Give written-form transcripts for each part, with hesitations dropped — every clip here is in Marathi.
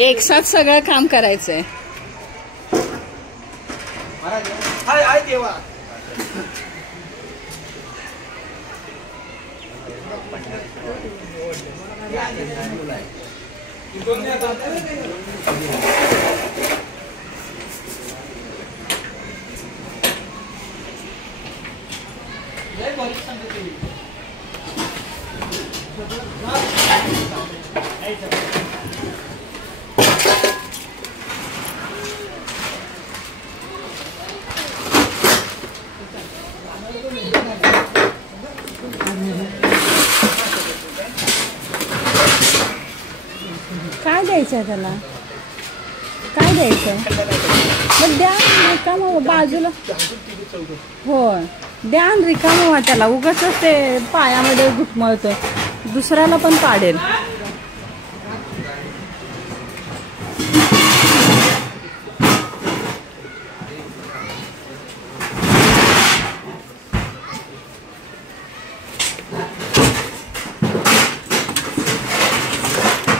एक साथ सगळं काम करायचंय. हाय हाय देवा. काय द्यायचंय त्याला? काय द्यायचंय? मग द्या रिकाम बाजूला. होय द्या रिकाम व्हा त्याला. उगाच ते पायामध्ये घुटमळतं, दुसऱ्याला पण पाडेल.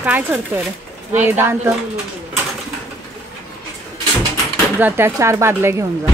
काय करतोय रे वेदांत? जा त्या 4 बादल्या घेऊन जा.